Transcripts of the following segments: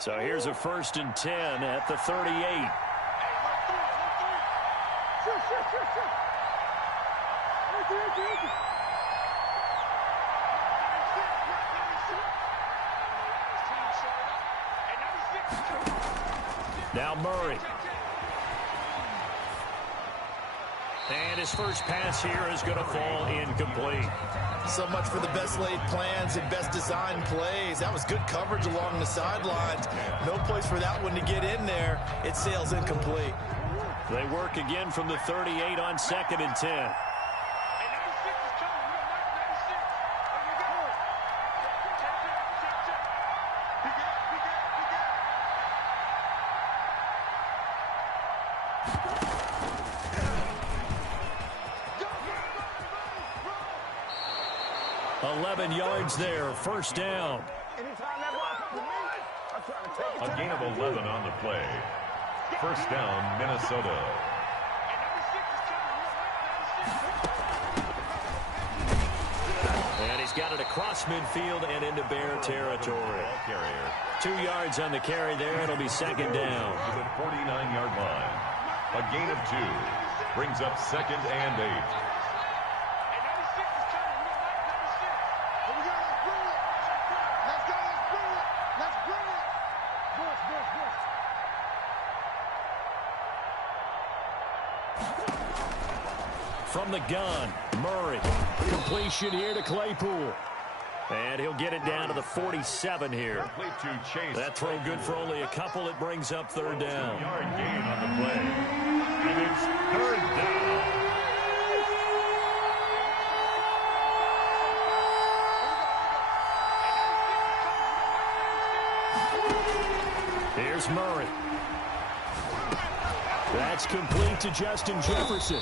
So here's a 1st and 10 at the 38. Now Murray. And his first pass here is going to fall incomplete. So much for the best laid plans and best designed plays. That was good coverage along the sidelines. No place for that one to get in there. It sails incomplete. They work again from the 38 on 2nd and 10. Yards there, 1st down. A gain of 11 on the play. 1st down, Minnesota. And he's got it across midfield and into Bear territory. 2 yards on the carry there. It'll be 2nd down. To the 49-yard line. A gain of 2. Brings up 2nd and 8. From the gun, Murray. Completion here to Claypool. And he'll get it down to the 47 here. That throw good for only a couple. It brings up 3rd down. Yard gain on the play. And it's 3rd down. Here's Murray. That's complete to Justin Jefferson.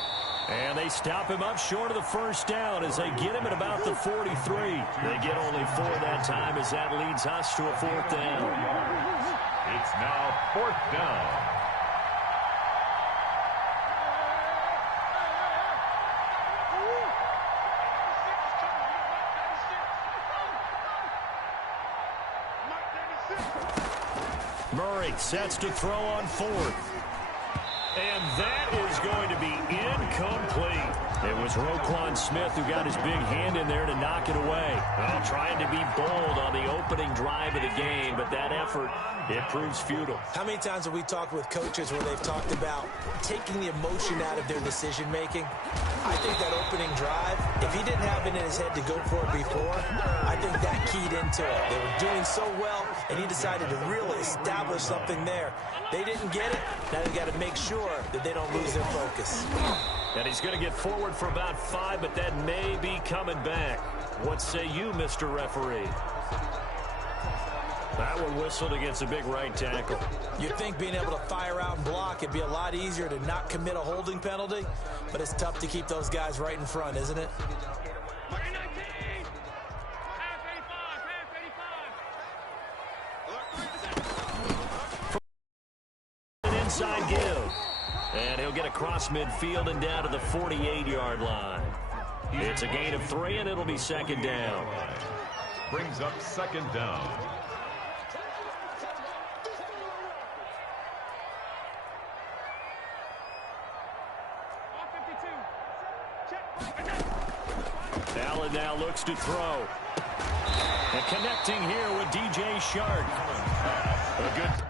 And they stop him up short of the 1st down as they get him at about the 43. They get only 4 that time as that leads us to a 4th down. It's now 4th down. Murray sets to throw on 4th. And that is going to be incomplete. It was Roquan Smith who got his big hand in there to knock it away. Well, trying to be bold on the opening drive of the game, but that effort, it proves futile. How many times have we talked with coaches where they've talked about taking the emotion out of their decision-making? I think that opening drive, if he didn't have it in his head to go for it before, I think that keyed into it. They were doing so well, and he decided to really establish something there. They didn't get it. Now they've got to make sure that they don't lose their focus. And he's going to get forward for about 5, but that may be coming back. What say you, Mr. Referee? That one whistled against a big right tackle. You'd think being able to fire out and block, it'd be a lot easier to not commit a holding penalty, but it's tough to keep those guys right in front, isn't it? An inside give. And he'll get across midfield and down to the 48-yard line. It's a gain of 3, and it'll be 2nd down. Brings up 2nd down. Allen now looks to throw. And connecting here with DJ Shark. A good...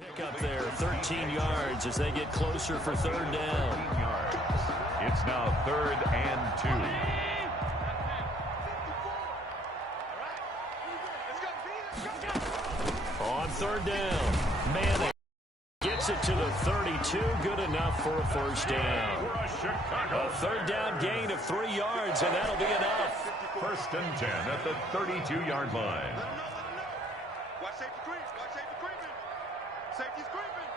Pick up there, 13 yards as they get closer for 3rd down. It's now 3rd and 2. On 3rd down, Manning gets Takes it to the 32. Good enough for a first down. A third down gain of 3 yards, and that'll be enough. First and 10 at the 32-yard line. Watch safety creep. Watch safety creeping. Safety's creeping.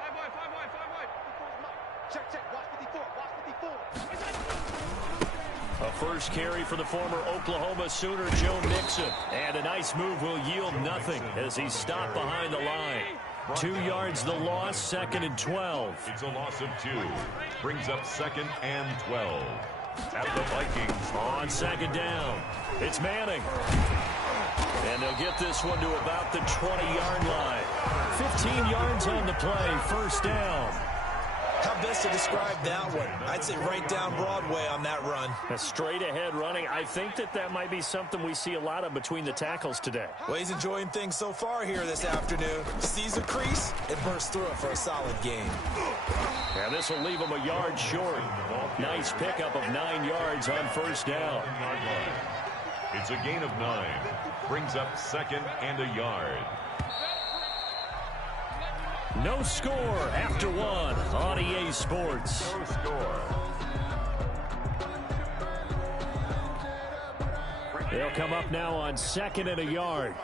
Five wide. Check. Watch 54. A first carry for the former Oklahoma Sooner, Joe Mixon. And a nice move will yield nothing as he's stopped behind the line. 2 yards the loss, 2nd and 12. It's a loss of 2. Brings up 2nd and 12. At the Vikings. On 2nd down, it's Manning. And they'll get this one to about the 20-yard line. 15 yards on the play, first down. How best to describe that one? I'd say right down Broadway on that run. A straight-ahead running. I think that might be something we see a lot of between the tackles today. Well, he's enjoying things so far here this afternoon. Sees a crease and bursts through it for a solid gain. And this will leave him a yard short. Nice pickup of 9 yards on first down. It's a gain of 9. Brings up 2nd and a yard. No score after 1 on EA Sports. No score. They'll come up now on 2nd and a yard.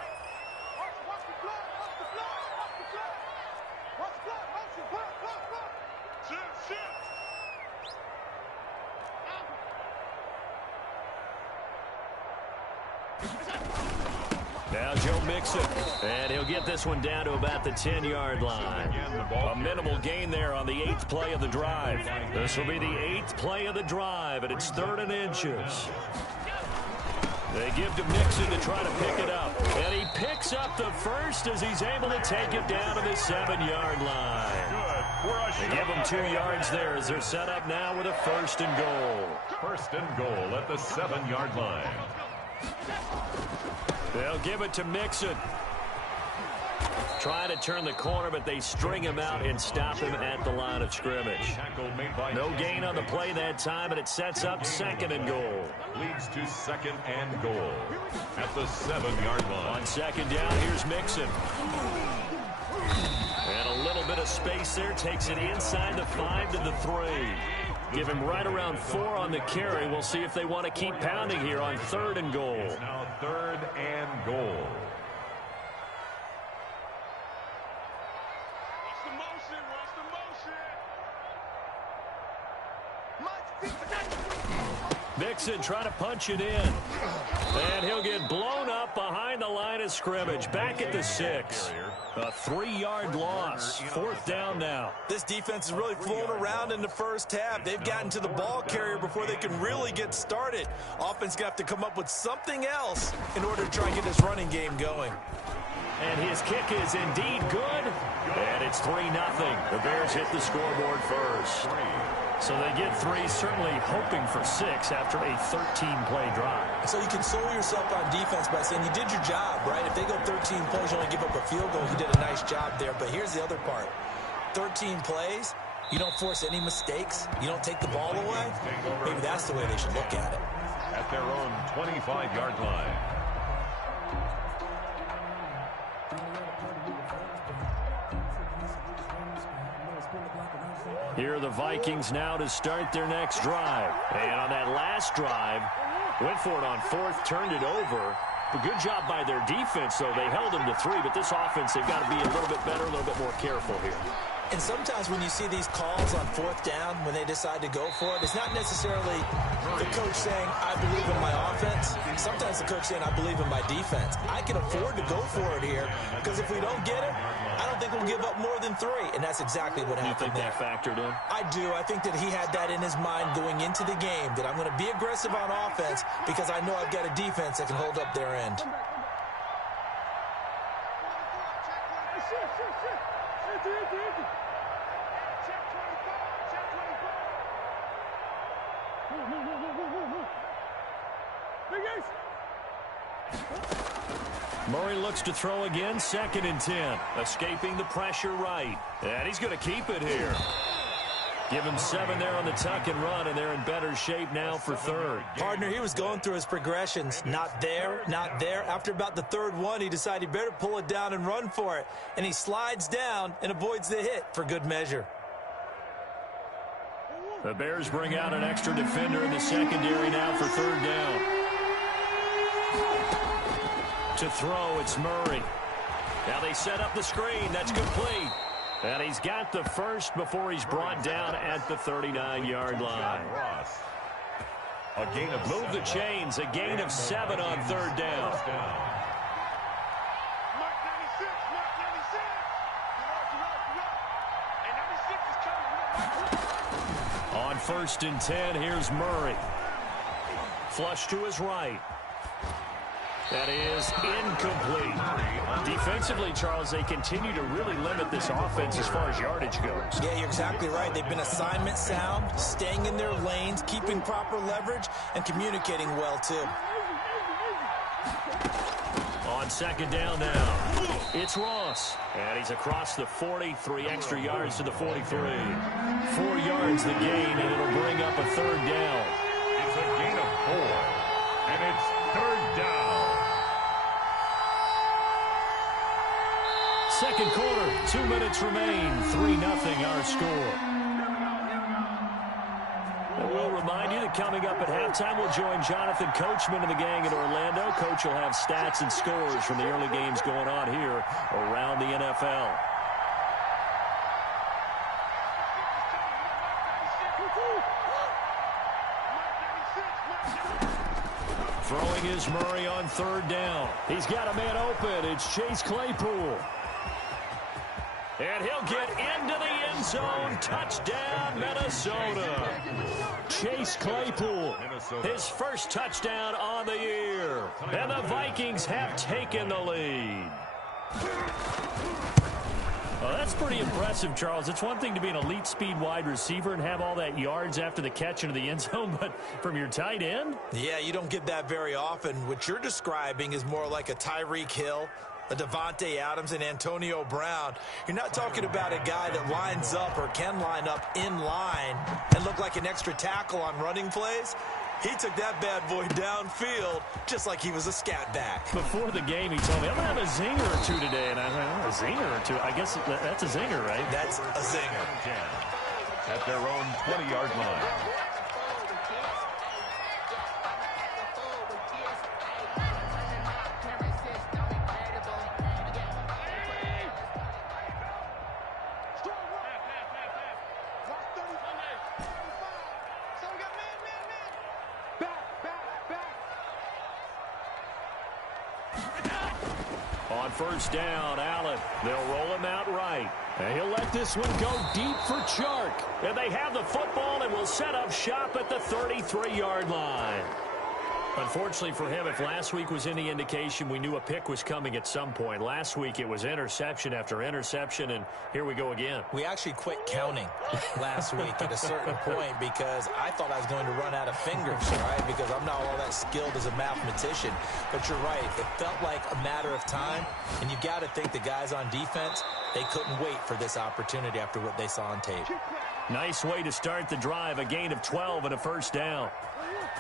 Now Joe Mixon, and he'll get this one down to about the 10-yard line. A minimal gain there on the 8th play of the drive. This will be the 8th play of the drive, and it's 3rd and inches. They give to Mixon to try to pick it up, and he picks up the first as he's able to take it down to the 7-yard line. They give him 2 yards there as they're set up now with a 1st and goal. 1st and goal at the 7-yard line. They'll give it to Mixon. Trying to turn the corner, but they string him out and stop him at the line of scrimmage. No gain on the play that time, and it sets up 2nd and goal. Leads to 2nd and goal at the 7-yard line. On 2nd down, here's Mixon. And a little bit of space there. Takes it inside the 5 to the 3. Give him right around 4 on the carry. We'll see if they want to keep pounding here on 3rd and goal. It's now 3rd and goal. Mixon trying to punch it in. And he'll get blown up behind the line of scrimmage. Back at the 6. A 3-yard loss. 4th down now. This defense is really fooling around in the first half. They've gotten to the ball carrier before they can really get started. Offense got to come up with something else in order to try and get this running game going. And his kick is indeed good. And it's 3-0. The Bears hit the scoreboard first. So they get 3, certainly hoping for 6 after a 13-play drive. So you console yourself on defense by saying you did your job, right? If they go 13 plays, you only give up a field goal. You did a nice job there. But here's the other part. 13 plays, you don't force any mistakes. You don't take the ball away. Maybe that's the way they should look at it. At their own 25-yard line. Here are the Vikings now to start their next drive. And on that last drive, went for it on 4th, turned it over. A good job by their defense, though. They held them to 3, but this offense, they've got to be a little bit better, a little bit more careful here. And sometimes when you see these calls on 4th down, when they decide to go for it, it's not necessarily the coach saying, I believe in my offense. Sometimes the coach saying, I believe in my defense. I can afford to go for it here because if we don't get it, I don't think we'll give up more than 3. And that's exactly what happened there. You think that factored in? I do. I think that he had that in his mind going into the game, that I'm going to be aggressive on offense because I know I've got a defense that can hold up their end. Murray looks to throw again, 2nd and 10. Escaping the pressure right. And he's going to keep it here. Give him 7 there on the tuck and run, and they're in better shape now for third. Partner, he was going through his progressions. Not there, not there. After about the third one, he decided he better pull it down and run for it. And he slides down and avoids the hit for good measure. The Bears bring out an extra defender in the secondary now for third down. To throw, it's Murray. Now they set up the screen. That's complete. And he's got the first before he's brought down at the 39-yard line. A gain of Move the chains. A gain of 7 on third down. Mark 96, Mark 96. And 96 is coming. On 1st and 10, here's Murray. Flush to his right. That is incomplete. Defensively, Charles, they continue to really limit this offense as far as yardage goes. Yeah, you're exactly right. They've been assignment sound, staying in their lanes, keeping proper leverage, and communicating well, too. On 2nd down now, it's Ross. And he's across the 40, 3 extra yards to the 43. 4 yards the gain, and it'll bring up a third down. It's a gain of 4, and it's third down. Second quarter, 2 minutes remain, 3-0 our score. And we'll remind you that coming up at halftime, we'll join Jonathan Coachman and the gang in Orlando. Coach will have stats and scores from the early games going on here around the NFL. Throwing is Murray on third down. He's got a man open. It's Chase Claypool. And he'll get into the end zone. Touchdown, Minnesota. Chase Claypool, his first touchdown on the year. And the Vikings have taken the lead. Well, that's pretty impressive, Charles. It's one thing to be an elite speed wide receiver and have all that yards after the catch into the end zone, but from your tight end? Yeah, you don't get that very often. What you're describing is more like a Tyreek Hill, a Devontae Adams, and Antonio Brown. You're not talking about a guy that lines up or can line up in line and look like an extra tackle on running plays. He took that bad boy downfield just like he was a scat back. Before the game, he told me, I'm going to have a zinger or two today. And I was like, a zinger or two? I guess that's a zinger, right? That's a zinger. At their own 20-yard line. On first down, Allen. They'll roll him out right. And he'll let this one go deep for Chark. And they have the football and will set up shop at the 33-yard line. Unfortunately for him, if last week was any indication, we knew a pick was coming at some point. Last week it was interception after interception, and here we go again. We actually quit counting last week at a certain point because I thought I was going to run out of fingers, right? Because I'm not all that skilled as a mathematician. But you're right. It felt like a matter of time, and you got to think the guys on defense, they couldn't wait for this opportunity after what they saw on tape. Nice way to start the drive, a gain of 12 and a first down.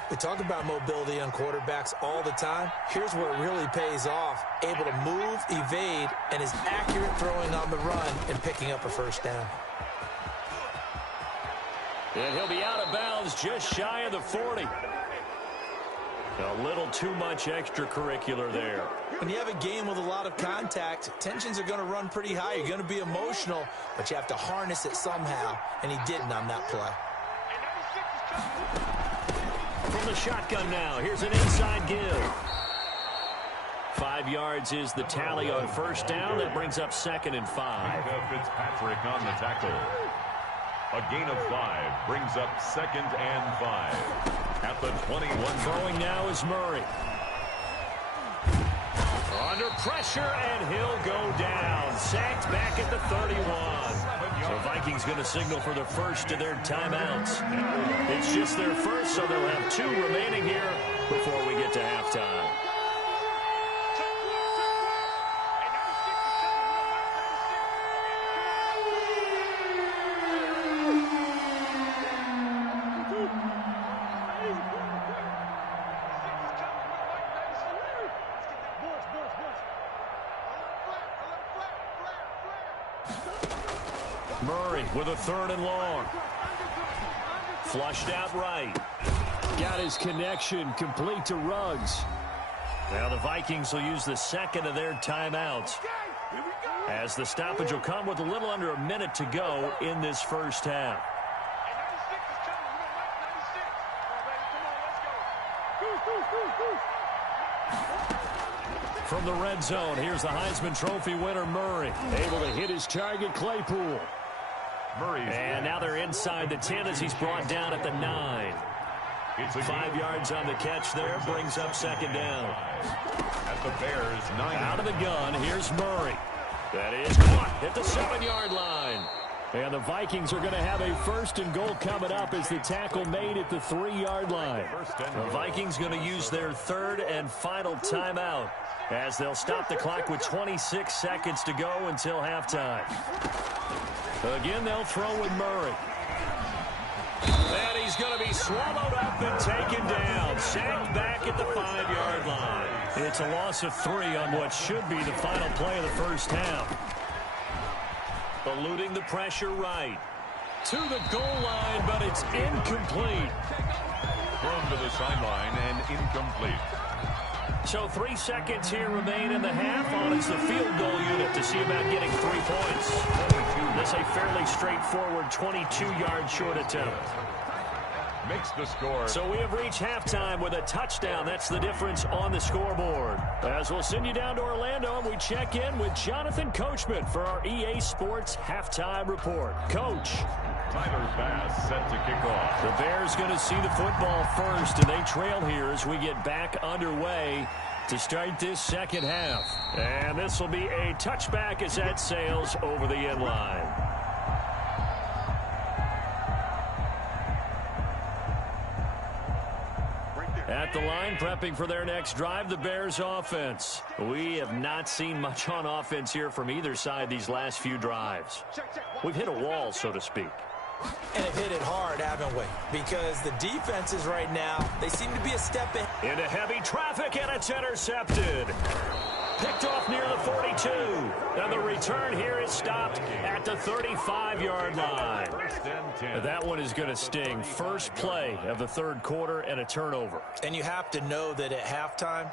We talk about mobility on quarterbacks all the time. Here's where it really pays off. Able to move, evade, and is accurate throwing on the run and picking up a first down. And he'll be out of bounds just shy of the 40. A little too much extracurricular there. When you have a game with a lot of contact, tensions are going to run pretty high. You're going to be emotional, but you have to harness it somehow, and he didn't on that play. From the shotgun now, here's an inside give. 5 yards is the tally on first down. That brings up 2nd and 5. Fitzpatrick on the tackle. A gain of 5 brings up 2nd and 5. At the 21. Throwing now is Murray. Under pressure, and he'll go down. Sacked back at the 31. So Vikings going to signal for the first of their timeouts. It's just their first, so they'll have 2 remaining here before we get to halftime. Murray with a 3rd and long. Flushed out right. Got his connection complete to Ruggs. Now the Vikings will use the 2nd of their timeouts, as the stoppage will come with a little under a minute to go in this first half. From the red zone, here's the Heisman Trophy winner, Murray. Able to hit his target, Claypool. And now they're inside the 10 as he's brought down at the 9. 5 yards on the catch there, brings up 2nd down. At the Bears, 9. Out of the gun, here's Murray. That is caught at the 7-yard line. And the Vikings are going to have a 1st and goal coming up as the tackle made at the 3-yard line. The Vikings going to use their 3rd and final timeout, as they'll stop the clock with 26 seconds to go until halftime. Again, they'll throw with Murray. And he's going to be swallowed up and taken down. Sacked back at the 5-yard line. It's a loss of 3 on what should be the final play of the first half. Eluding the pressure right. To the goal line, but it's incomplete. Thrown to the sideline and incomplete. So 3 seconds here remain in the half on as the field goal unit to see about getting 3 points. This a fairly straightforward 22-yard short attempt. Makes the score. So we have reached halftime with a touchdown. That's the difference on the scoreboard. As we'll send you down to Orlando, and we check in with Jonathan Coachman for our EA Sports Halftime Report. Coach. Tyler Bass set to kick off. The Bears going to see the football first, and they trail here as we get back underway to start this second half. And this will be a touchback as that sails over the end line. At the line, prepping for their next drive, the Bears offense. We have not seen much on offense here from either side these last few drives. We've hit a wall, so to speak. And have hit it hard, haven't we? Because the defenses right now, they seem to be a step ahead. Into heavy traffic, and it's intercepted. Picked off near the 42. And the return here is stopped at the 35-yard line. That one is going to sting. First play of the 3rd quarter and a turnover. And you have to know that at halftime,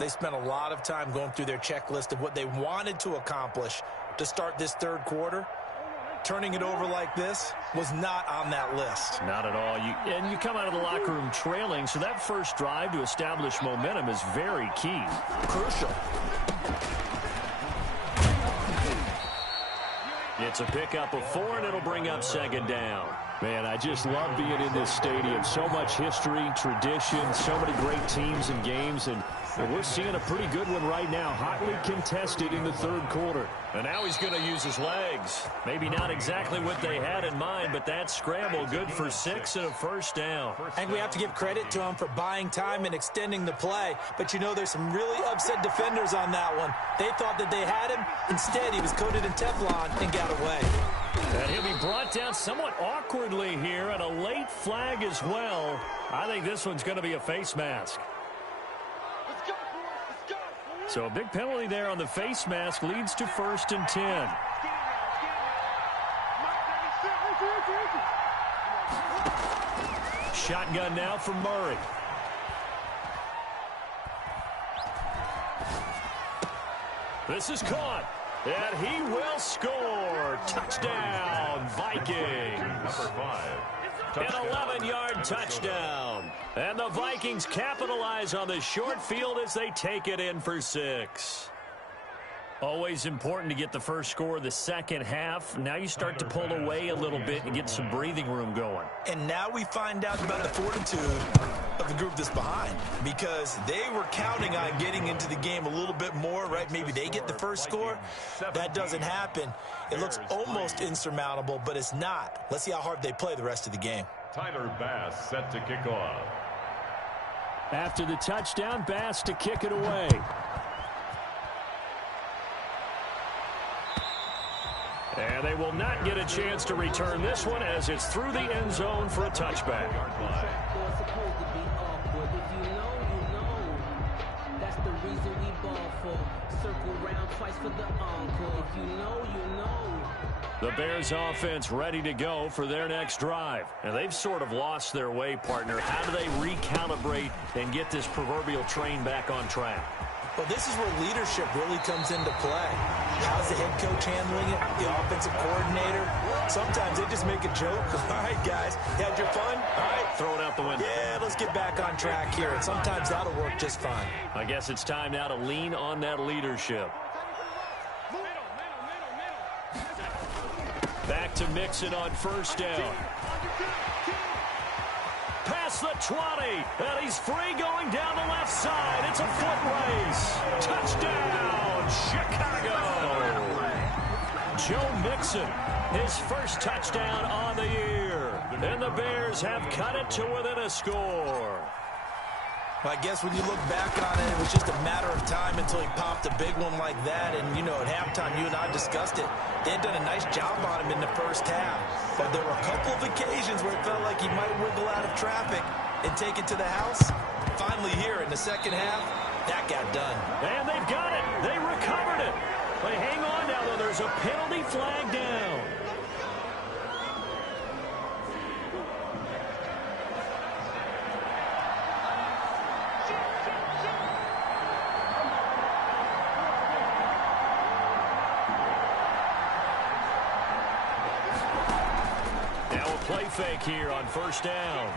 they spent a lot of time going through their checklist of what they wanted to accomplish to start this 3rd quarter. Turning it over like this was not on that list. Not at all. And you come out of the locker room trailing, so that first drive to establish momentum is very key. Crucial. It's a pickup of 4, and it'll bring up 2nd down. Man, I just love being in this stadium. So much history, tradition, so many great teams and games, and we're seeing a pretty good one right now, hotly contested in the 3rd quarter. And now he's going to use his legs. Maybe not exactly what they had in mind, but that scramble good for 6 and a 1st down. I think we have to give credit to him for buying time and extending the play. But, you know, there's some really upset defenders on that one. They thought that they had him. Instead, he was coated in Teflon and got away. And he'll be brought down somewhat awkwardly here, and a late flag as well. I think this one's going to be a face mask. So a big penalty there on the face mask leads to 1st and 10. Shotgun now from Murray. This is caught. And he will score. Touchdown, Vikings. Number 5. An 11-yard touchdown. And the Vikings capitalize on the short field as they take it in for 6. Always important to get the first score of the second half. Now you start to pull away a little bit and get some breathing room going. And now we find out about the fortitude of the group that's behind, because they were counting on getting into the game a little bit more, right? Maybe they get the first score. That doesn't happen. It looks almost insurmountable, but it's not. Let's see how hard they play the rest of the game. Tyler Bass set to kick off. After the touchdown, Bass to kick it away. And they will not get a chance to return this one as it's through the end zone for a touchback. That's the reason we The Bears offense ready to go for their next drive. And they've sort of lost their way, partner. How do they recalibrate and get this proverbial train back on track? Well, this is where leadership really comes into play. How's the head coach handling it? The offensive coordinator? Sometimes they just make a joke. All right, guys, you had your fun? All right. Throw it out the window. Yeah, let's get back on track here. And sometimes that'll work just fine. I guess it's time now to lean on that leadership. Back to Mixon on first down. Past the 20, and he's free going down the left side. It's a foot race. Touchdown, Chicago. Joe Mixon, his first touchdown on the year. And the Bears have cut it to within a score. Well, I guess when you look back on it, it was just a matter of time until he popped a big one like that. And, you know, at halftime, you and I discussed it. They had done a nice job on him in the first half. But there were a couple of occasions where it felt like he might wiggle out of traffic and take it to the house. Finally here in the second half, that got done. And they've got it. They recovered it. They hang on now, though. There's a penalty flag down. Play fake here on first down.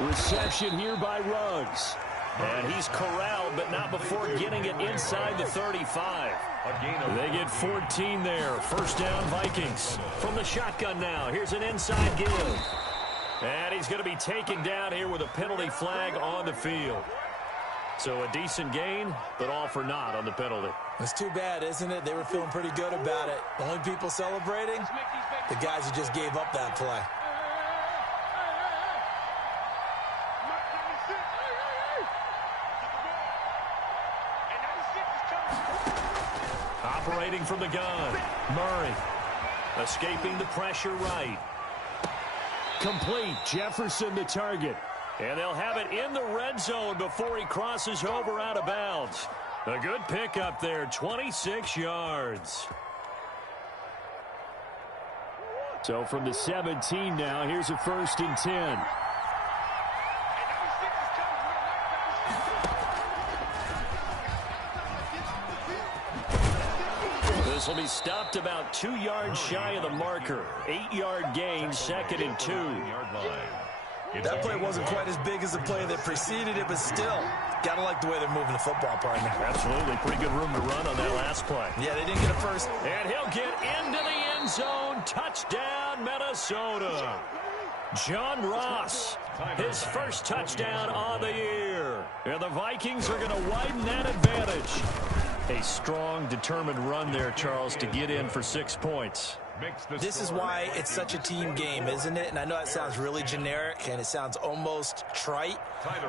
Reception here by Ruggs. And he's corralled, but not before getting it inside the 35. They get 14 there. First down, Vikings. From the shotgun now. Here's an inside give. And he's going to be taken down here with a penalty flag on the field. So a decent gain, but all for naught on the penalty. It's too bad, isn't it? They were feeling pretty good about it. The only people celebrating, the guys who just gave up that play. Operating from the gun, Murray. Escaping the pressure right. Complete, Jefferson the target. And they'll have it in the red zone before he crosses over out of bounds. A good pickup there, 26 yards. So from the 17 now, here's a 1st and 10. This will be stopped about 2 yards shy of the marker. 8-yard gain, 2nd and 2. That play wasn't quite as big as the play that preceded it, but still, gotta like the way they're moving the football, partner. Absolutely. Pretty good room to run on that last play. Yeah, they didn't get a first. And he'll get into the end zone. Touchdown, Minnesota. John Ross, his first touchdown on the year. And the Vikings are going to widen that advantage. A strong, determined run there, Charles, to get in for 6 points. This is why it's such a team game, isn't it? And I know that sounds really generic and it sounds almost trite,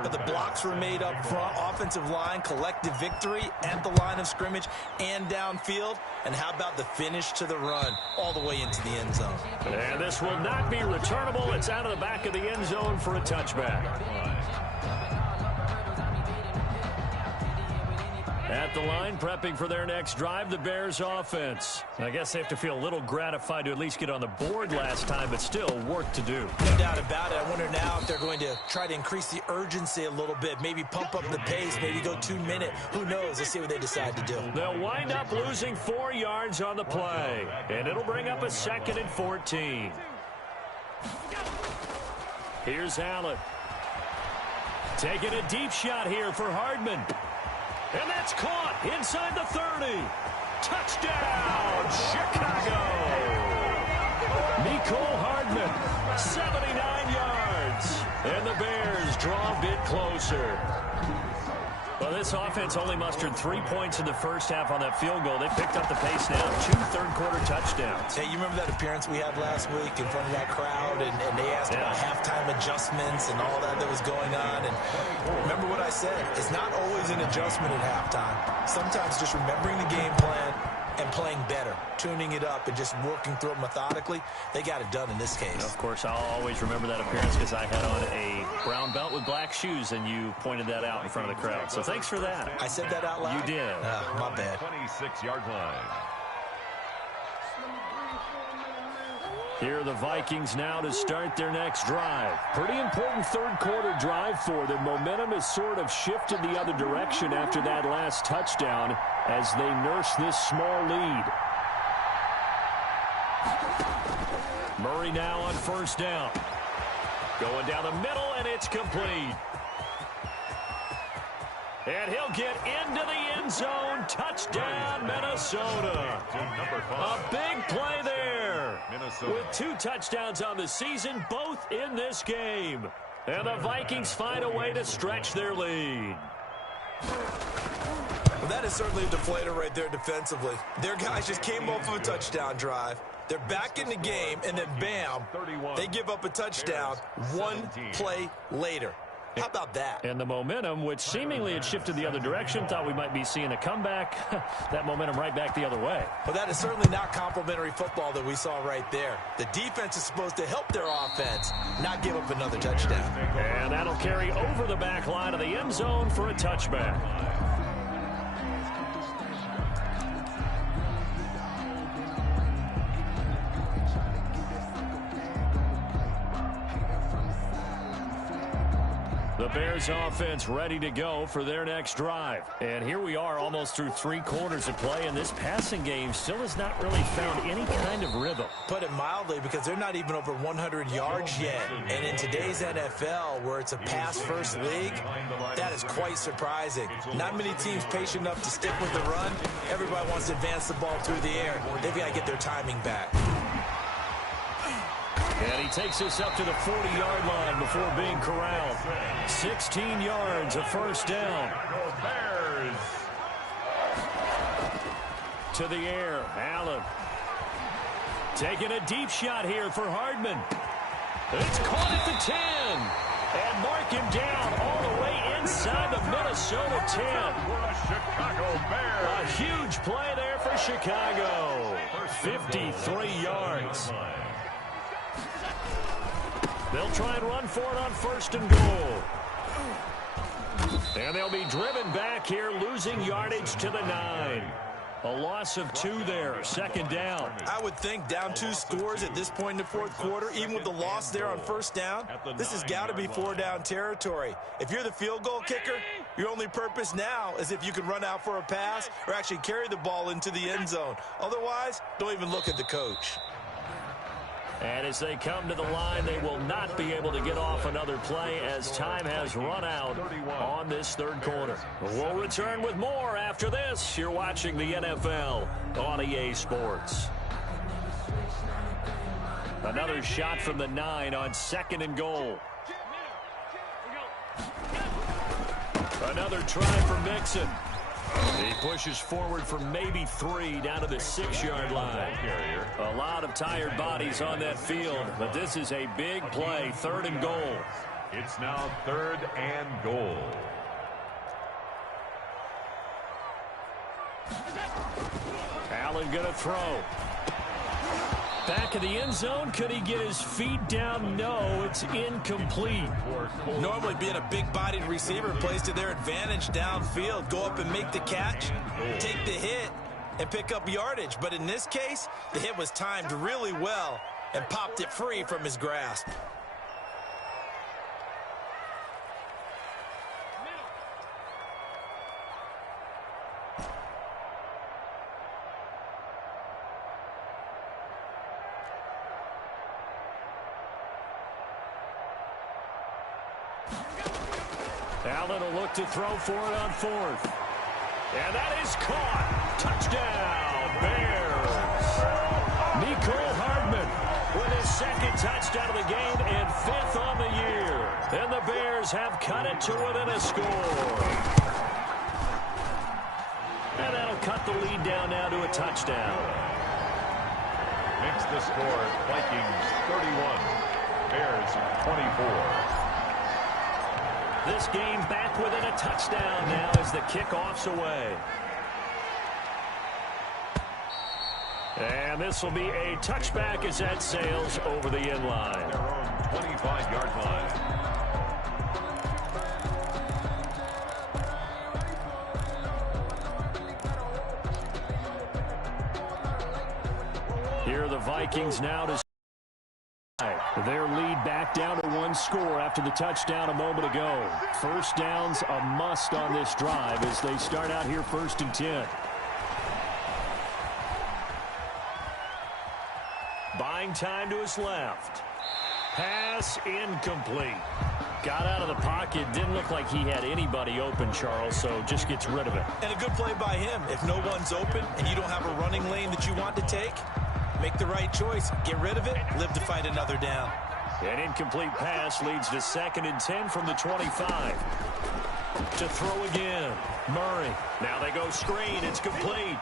but the blocks were made up front, offensive line, collective victory at the line of scrimmage and downfield. And how about the finish to the run all the way into the end zone? And this will not be returnable. It's out of the back of the end zone for a touchback. At the line, prepping for their next drive, the Bears offense. I guess they have to feel a little gratified to at least get on the board last time, but still work to do. No doubt about it. I wonder now if they're going to try to increase the urgency a little bit, maybe pump up the pace, maybe go 2 minute. Who knows? Let's see what they decide to do. They'll wind up losing 4 yards on the play, and it'll bring up a 2nd and 14. Here's Allen. Taking a deep shot here for Hardman. And that's caught inside the 30. Touchdown, Chicago. Mecole Hardman, 79 yards. And the Bears draw a bit closer. Well, this offense only mustered 3 points in the first half on that field goal. They picked up the pace now. 2 third-quarter touchdowns. Hey, you remember that appearance we had last week in front of that crowd, and they asked about halftime adjustments and all that was going on. And remember what I said. It's not always an adjustment at halftime. Sometimes just remembering the game plan, and playing better, tuning it up and just working through it methodically. They got it done in this case. Of course, I'll always remember that appearance because I had on a brown belt with black shoes, and you pointed that out in front of the crowd. So thanks for that. I said that out loud? You did. My bad. 26-yard line. Here are the Vikings now to start their next drive. Pretty important third-quarter drive for them. Momentum has sort of shifted the other direction after that last touchdown as they nurse this small lead. Murray now on first down. Going down the middle, and it's complete. And he'll get into the end zone. Touchdown, Minnesota. A big play there. With 2 touchdowns on the season, both in this game. And the Vikings find a way to stretch their lead. Well, that is certainly a deflator right there defensively. Their guys just came off of a touchdown drive. They're back in the game, and then bam, they give up a touchdown 1 play later. How about that? And the momentum, which seemingly had shifted the other direction, thought we might be seeing a comeback. That momentum right back the other way. Well, that is certainly not complimentary football that we saw right there. The defense is supposed to help their offense, not give up another touchdown. And that'll carry over the back line of the end zone for a touchback. The Bears offense ready to go for their next drive. And here we are almost through 3 quarters of play, and this passing game still has not really found any kind of rhythm. Put it mildly, because they're not even over 100 yards yet. And in today's NFL, where it's a pass-first league, that is quite surprising. Not many teams patient enough to stick with the run. Everybody wants to advance the ball through the air. They've got to get their timing back. And he takes us up to the 40-yard line before being corralled. 16 yards, a first down. Bears. To the air, Allen. Taking a deep shot here for Hardman. It's caught at the 10. And mark him down all the way inside the Minnesota 10. Chicago Bears. A huge play there for Chicago. 53 yards. They'll try and run for it on first and goal. And they'll be driven back here, losing yardage to the 9. A loss of 2 there, second down. I would think down 2 scores at this point in the fourth quarter, even with the loss there on first down, this has got to be 4-down territory. If you're the field goal kicker, your only purpose now is if you can run out for a pass or actually carry the ball into the end zone. Otherwise, don't even look at the coach. And as they come to the line, they will not be able to get off another play as time has run out on this third quarter. We'll return with more after this. You're watching the NFL on EA Sports. Another shot from the 9 on second and goal. Another try for Mixon. He pushes forward for maybe 3 down to the 6-yard line. A lot of tired bodies on that field, but this is a big play, third and goal. It's now 3rd and goal. Allen gonna throw. Back of the end zone. Could he get his feet down? No, it's incomplete. Normally being a big-bodied receiver plays to their advantage downfield. Go up and make the catch, take the hit, and pick up yardage. But in this case, the hit was timed really well and popped it free from his grasp. Allen will look to throw for it on fourth. And that is caught. Touchdown, Bears. Nicole Hardman with his second touchdown of the game and 5th on the year. And the Bears have cut it to within a score. And that'll cut the lead down now to a touchdown. Makes the score Vikings 31, Bears 24. This game back within a touchdown now as the kickoff's away. And this will be a touchback as that sails over the end line. Their own 25-yard line. Here are the Vikings now to their lead back down to 1 score after the touchdown a moment ago. First down's a must on this drive as they start out here 1st and 10. Buying time to his left. Pass incomplete. Got out of the pocket. Didn't look like he had anybody open, Charles, so just gets rid of it. And a good play by him. If no one's open and you don't have a running lane that you want to take, make the right choice. Get rid of it. Live to fight another down. An incomplete pass leads to 2nd and 10 from the 25. To throw again. Murray. Now they go screen. It's complete.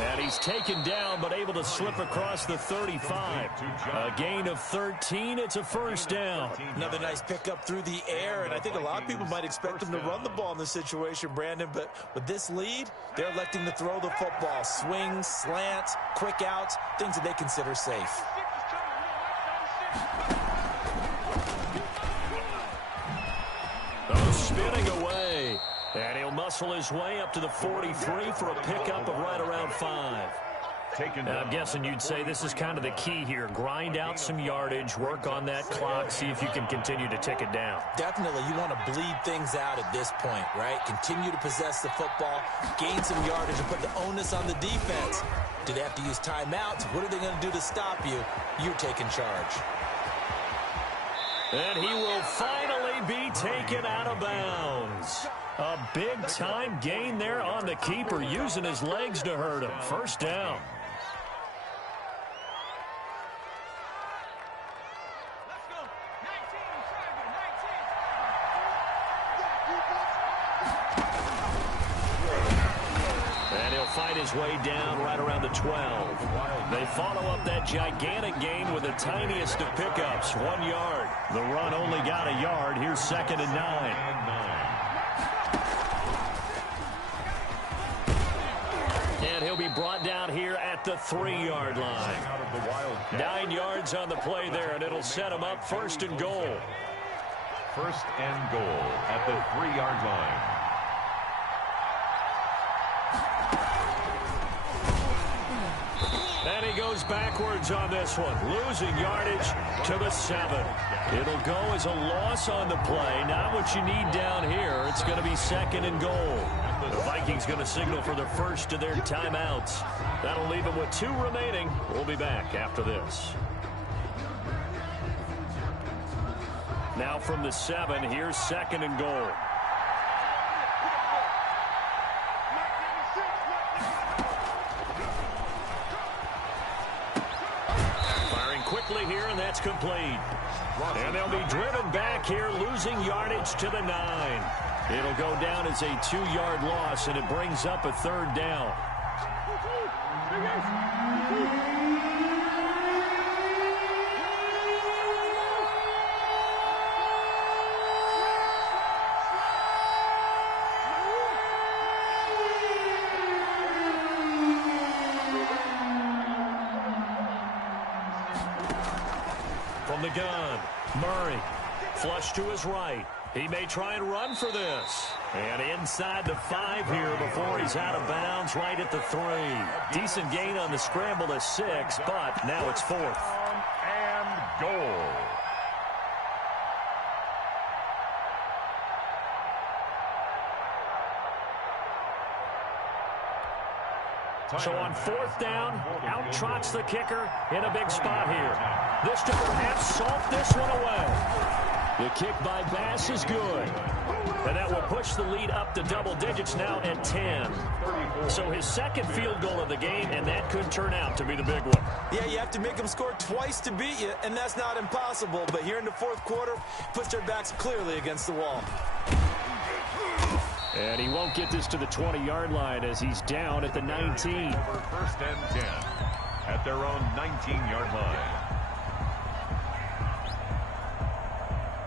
And he's taken down but able to slip across the 35. A gain of 13. It's a first down. Another nice pickup through the air, and I think a lot of people might expect him to run the ball in this situation, Brandon, but with this lead, they're electing to throw the football. Swings, slants, quick outs, things that they consider safe. Oh, spinning away. And he'll muscle his way up to the 43 for a pickup of right around 5. I'm guessing you'd say this is kind of the key here. Grind out some yardage, work on that clock, see if you can continue to tick it down. Definitely, you want to bleed things out at this point, right? Continue to possess the football, gain some yardage, and put the onus on the defense. Do they have to use timeouts? What are they going to do to stop you? You're taking charge. And he will finally be taken out of bounds. A big-time gain there on the keeper, using his legs to hurt him. First down. And he'll fight his way down right around the 12. They follow up that gigantic gain with the tiniest of pickups, 1 yard. The run only got a yard. Here's 2nd and 9. And he'll be brought down here at the 3-yard line. 9 yards on the play there, and it'll set him up 1st and goal. 1st and goal at the 3-yard line. And he goes backwards on this one, losing yardage to the 7. It'll go as a loss on the play. Not what you need down here. It's going to be 2nd and goal. The Vikings going to signal for their first of their timeouts. That'll leave them with 2 remaining. We'll be back after this. Now from the 7, here's 2nd and goal. Firing quickly here, and that's complete. And they'll be driven back here, losing yardage to the 9. It'll go down as a 2-yard loss, and it brings up a 3rd down. From the gun, Murray, flush to his right. He may try and run for this. And inside the 5 here before he's out of bounds right at the 3. Decent gain on the scramble to 6, but now it's 4th. And goal. So on 4th down, out trots the kicker in a big spot here. This to perhaps salt this one away. The kick by Bass is good. And that will push the lead up to double digits now at 10. So his 2nd field goal of the game, and that could turn out to be the big one. Yeah, you have to make them score twice to beat you, and that's not impossible. But here in the 4th quarter, puts their backs clearly against the wall. And he won't get this to the 20-yard line as he's down at the 19. 1st and 10 at their own 19-yard line.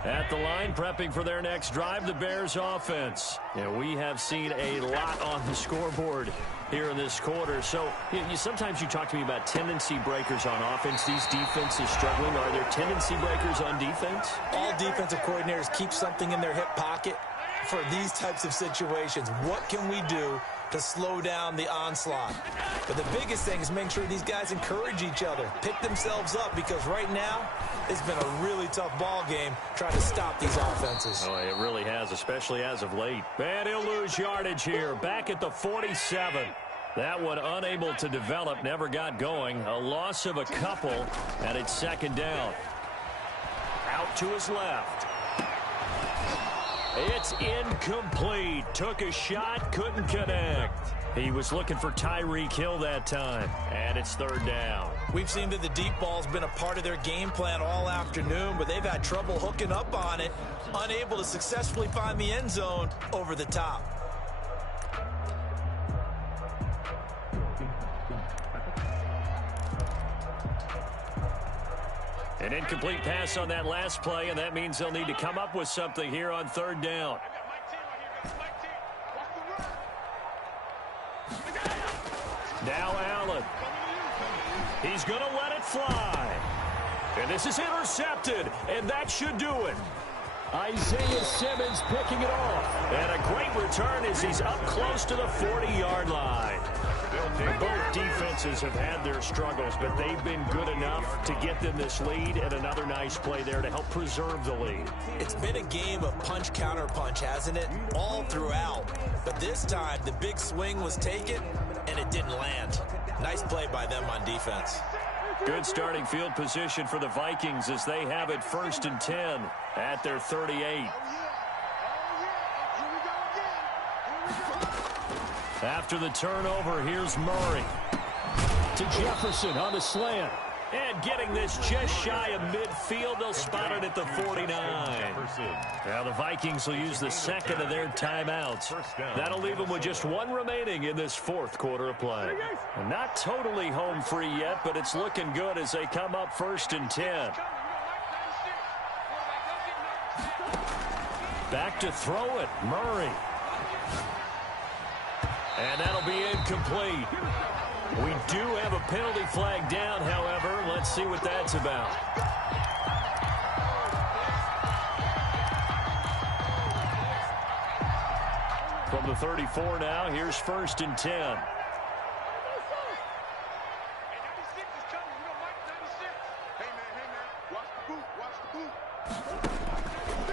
At the line, prepping for their next drive, the Bears offense. Yeah, we have seen a lot on the scoreboard here in this quarter. So sometimes you talk to me about tendency breakers on offense. These defenses struggling. Are there tendency breakers on defense? All defensive coordinators keep something in their hip pocket for these types of situations. What can we do to slow down the onslaught? But the biggest thing is making sure these guys encourage each other, pick themselves up, because right now it's been a really tough ball game trying to stop these offenses. Oh, it really has, especially as of late. And he'll lose yardage here, back at the 47. That one unable to develop, never got going. A loss of a couple, and it's second down. Out to his left. It's incomplete. Took a shot, couldn't connect. He was looking for Tyreek Hill that time, and it's third down. We've seen that the deep ball's been a part of their game plan all afternoon, but they've had trouble hooking up on it, unable to successfully find the end zone over the top. An incomplete pass on that last play, and that means they'll need to come up with something here on third down. Now Allen. He's going to let it fly. And this is intercepted, and that should do it. Isaiah Simmons picking it off. And a great return as he's up close to the 40-yard line. Both defenses have had their struggles, but they've been good enough to get them this lead, and another nice play there to help preserve the lead. It's been a game of punch-counter-punch, hasn't it? All throughout. But this time, the big swing was taken, and it didn't land. Nice play by them on defense. Good starting field position for the Vikings as they have it 1st and 10 at their 38. After the turnover, here's Murray. To Jefferson on the slant. And getting this just shy of midfield, they'll spot it at the 49. Now the Vikings will use the second of their timeouts. That'll leave them with just one remaining in this fourth quarter of play. And not totally home free yet, but it's looking good as they come up 1st and 10. Back to throw it, Murray. And that'll be incomplete. We do have a penalty flag down, however. Let's see what that's about. From the 34 now, here's 1st and 10.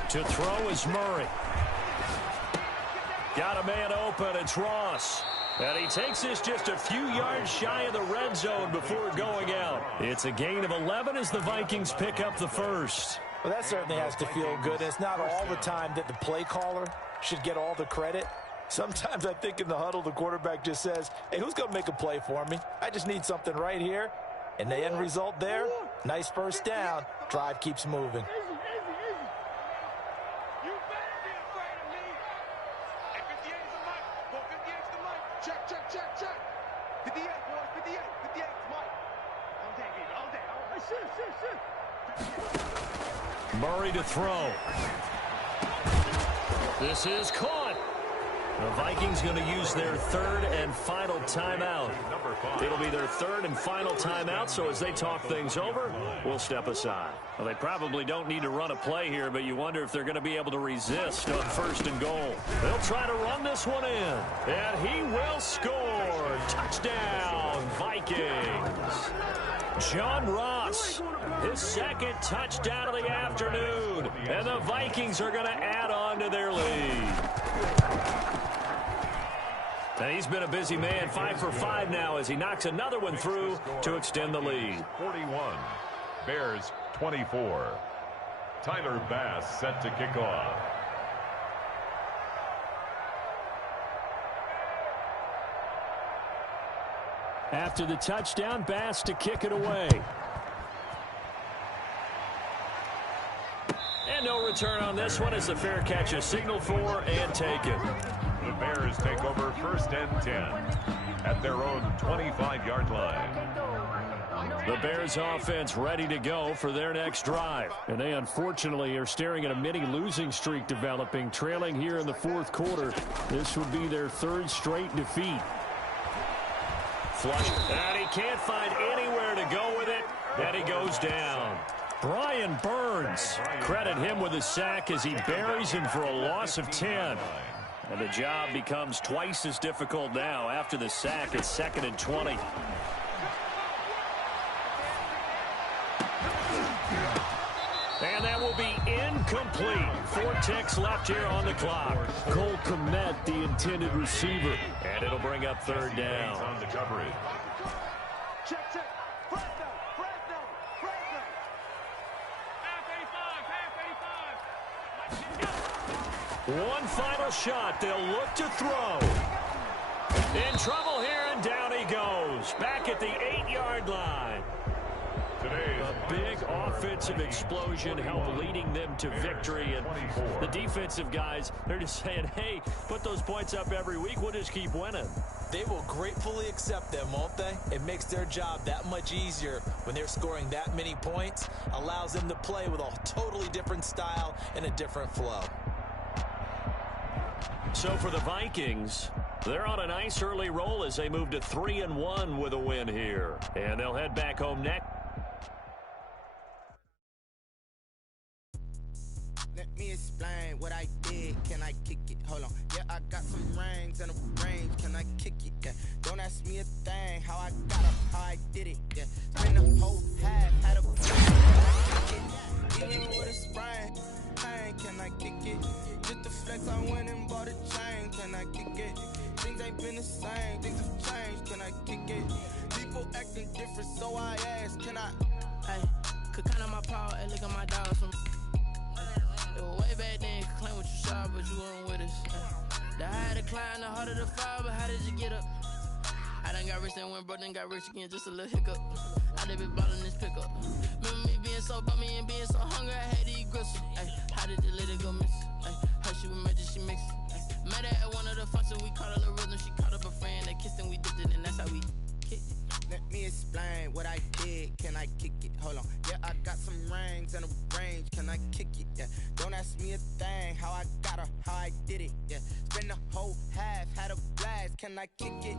To throw is Murray. Got a man open. It's Ross. And he takes this just a few yards shy of the red zone before going out. It's a gain of 11 as the Vikings pick up the first. Well, that certainly has to feel good. It's not all the time that the play caller should get all the credit. Sometimes I think in the huddle, the quarterback just says, hey, who's going to make a play for me? I just need something right here. And the end result there, nice first down. Drive keeps moving. Murray to throw. This is caught. The Vikings going to use their third and final timeout. It'll be their third and final timeout, so as they talk things over, we'll step aside. Well, they probably don't need to run a play here, but you wonder if they're going to be able to resist on 1st and goal. They'll try to run this one in, and he will score. Touchdown, Vikings. John Ross, his second touchdown of the afternoon, and the Vikings are going to add on to their lead. And he's been a busy man, 5 for 5 now as he knocks another one through to extend the lead. 41, Bears 24. Tyler Bass set to kick off. After the touchdown, Bass to kick it away. And no return on this one as the fair catch is signaled for and taken. The Bears take over 1st and 10 at their own 25-yard line. The Bears offense ready to go for their next drive. And they unfortunately are staring at a mini losing streak developing, trailing here in the fourth quarter. This would be their third straight defeat. Flush. And he can't find anywhere to go with it. And he goes down. Brian Burns. Credit him with a sack as he buries him for a loss of 10. And the job becomes twice as difficult now after the sack. It's 2nd and 20. And that will be incomplete. 4 ticks left here on the clock. Cole Kmet, the intended receiver. And it'll bring up 3rd down. On the coverage. Check. Fresno. One final shot. They'll look to throw. In trouble here, and down he goes. Back at the 8-yard line. A big offensive explosion helped leading them to victory. And the defensive guys, they're just saying, hey, put those points up every week. We'll just keep winning. They will gratefully accept them, won't they? It makes their job that much easier when they're scoring that many points. Allows them to play with a totally different style and a different flow. So for the Vikings, they're on a nice early roll as they move to 3-1 with a win here. And they'll head back home next. Let me explain what I did. Can I kick it? Hold on. Yeah, I got some rings and a range. Can I kick it? Yeah. Don't ask me a thing. How I got up, how I did it. Yeah. Spend the whole half, had a even with a sprain. Can I kick it? Just the flex, I went and bought a chain. Can I kick it? Things ain't been the same. Things have changed. Can I kick it? People acting different, so I asked. Can I? Hey, could count on my power and look at my dogs from. It was way back then, could claim what you saw, but you weren't with us. The higher the climb, the harder the fall, but how did you get up? I done got rich, then went broke, then got rich again, just a little hiccup. I done been ballin' this pickup. Remember me being so bummy and being so hungry, I had to eat gristle. Ay, how did the lady go miss? Ay, her she was magic, she mixed. Met her at one of the functions, we caught a little rhythm, she caught up a friend, they kissed and we dipped it, and that's how we kicked it. Let me explain what I did. Can I kick it? Hold on. Yeah, I got some rings and a range. Can I kick it? Yeah. Don't ask me a thing. How I got her, how I did it. Yeah. Spend the whole half, had a blast. Can I kick it?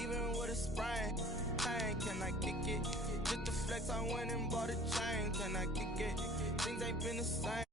Even with a sprain. Pain, can I kick it? Just the flex, I went and bought a chain. Can I kick it? Things ain't been the same.